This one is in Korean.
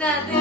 하나, 둘.